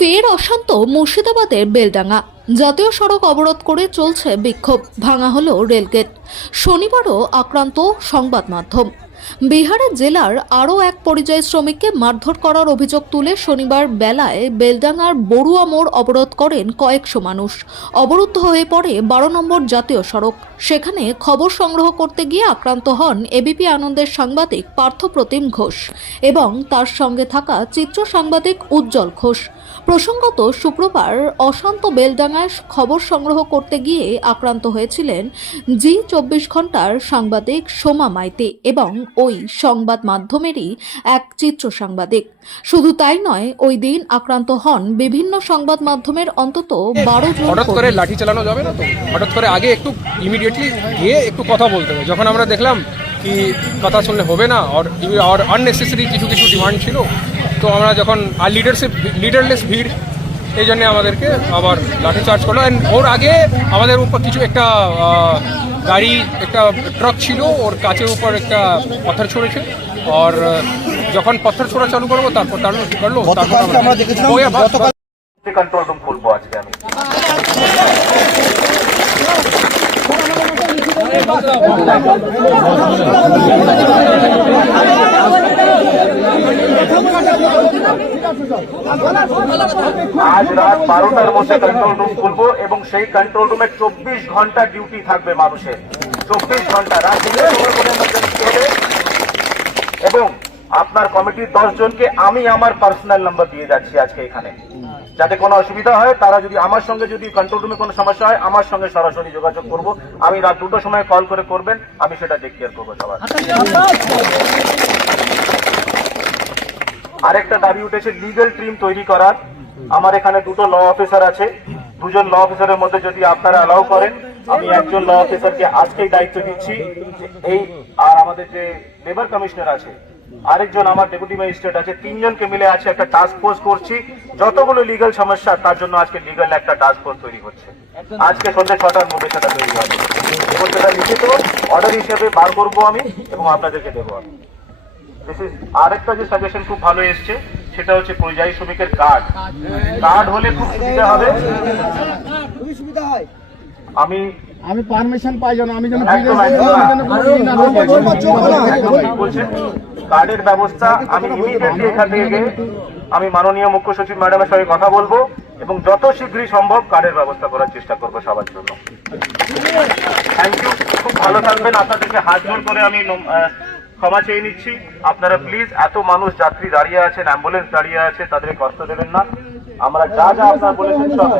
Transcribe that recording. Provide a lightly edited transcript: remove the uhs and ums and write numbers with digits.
ফের অশান্ত মুর্শিদাবাদের বেলডাঙ্গা। জাতীয় সড়ক অবরোধ করে চলছে বিক্ষোভ, ভাঙা হলো রেলগেট। শনিবারও আক্রান্ত সংবাদ মাধ্যম। বিহারের জেলার আরও এক পরিযায়ী শ্রমিককে মারধর করার অভিযোগ তুলে শনিবার বেলায় বেলডাঙ্গার বড়ুয়া মোড় অবরোধ করেন কয়েকশো মানুষ। অবরুদ্ধ হয়ে পড়ে 12 নম্বর জাতীয় সড়ক। সেখানে খবর সংগ্রহ করতে গিয়ে আক্রান্ত হন এবিপি আনন্দের সাংবাদিক পার্থপ্রতিম ঘোষ এবং তার সঙ্গে থাকা চিত্র সাংবাদিক উজ্জ্বল ঘোষ। প্রসঙ্গত, শুক্রবার অশান্ত বেলডাঙ্গায় খবর সংগ্রহ করতে গিয়ে আক্রান্ত হয়েছিলেন জি 24 ঘন্টার সাংবাদিক সোমা মাইতি এবং ওই সংবাদ মাধ্যমেরই এক চিত্র সাংবাদিক। শুধু তাই নয়, ওই দিন আক্রান্ত হন বিভিন্ন সংবাদ মাধ্যমের অন্তত 12 জন। হঠাৎ করে লাঠি চালানো যাবে না তো, হঠাৎ করে আগে একটু ইমিডিয়েটলি গিয়ে একটু কথা বলতে হবে। যখন আমরা দেখলাম কি কথা শুনলে হবে না আর আননেসেসারি কিছু ডিমান্ড ছিল, তো আমরা যখন আর লিডারলেস ভিড়, এই জন্যে আমাদেরকে আবার লাঠি চার্জ করলো। অ্যান্ড ওর আগে আমাদের উপর কিছু একটা গাড়ি, একটা ট্রাক ছিল, ওর কাচের উপর একটা পাথর ছড়েছে। আর যখন পাথর ছোড়া চালু করবো তারপর কি করলো, কন্ট্রোল রুম খুলবো আজকে আমি। আজ রাত 12টার মধ্যে কন্ট্রোল রুম খুলবো এবং সেই কন্ট্রোল রুমে 24 ঘন্টা ডিউটি থাকবে মানুষের। 24 ঘন্টা রাত এবং আপনার কমিটির 10 জনকে আমি আমার পার্সোনাল নাম্বার দিয়ে যাচ্ছি আজকে এখানে, যাতে কোনো অসুবিধা হয় তারা যদি আমার সঙ্গে, যদি কন্ট্রোল রুমে কোনো সমস্যা হয় আমার সঙ্গে সরাসরি যোগাযোগ করব। আমি রাত 2টার সময় কল করে করবেন, আমি সেটা টেক কেয়ার করবো সবার। আরেকটা দাবি উঠেছে লিগ্যাল টিম তৈরি করার। আমার এখানে 2টো ল অফিসার আছে, 2 জন ল অফিসারের মধ্যে যদি আপনারা অ্যালাউ করেন, আমি একজন ল অফিসারকে আজকেই দায়িত্ব দিচ্ছি এই, আর আমাদের যে লেবার কমিশনার আছে, আরেকজন আমার ডেপুটি ম্যাজিস্ট্রেট আছে, 3 জনকে মিলে আছে একটা টাস্ক ফোর্স করছি। যতগুলো লিগ্যাল সমস্যা তার জন্য আজকে লিগ্যাল একটা টাস্ক ফোর্স তৈরি হচ্ছে। আজকে সন্ধ্যে 6টার মধ্যে সেটা তৈরি হবে এবং সেটা লিখিত অর্ডার হিসেবে বার করবো আমি এবং আপনাদেরকে দেবো আমি। আরেকটা যে সাজেশন খুব ভালো এসছে সেটা হচ্ছে পরিযায়ী শ্রমিকের কার্ড হলে খুব সুবিধা হবে। আমি পারমিশন পাই যেন আমি যেন বলছেন কার্ডের ব্যবস্থা আমি ইমিডিয়েটলি এখান থেকে আমি মাননীয় মুখ্য সচিব ম্যাডামের সঙ্গে কথা বলবো এবং যত শীঘ্রই সম্ভব কার্ডের ব্যবস্থা করার চেষ্টা করবো সবার জন্য। থ্যাংক ইউ, খুব ভালো থাকবেন। আপনাদেরকে হাত জোড় করে আমি ক্ষমা চেয়ে নিচ্ছি। আপনারা প্লিজ, এত মানুষ যাত্রী দাঁড়িয়ে আছেন, অ্যাম্বুলেন্স দাঁড়িয়ে আছে, তাদের কষ্ট দেবেন না। আমরা যা যা আপনারা বলেছেন সব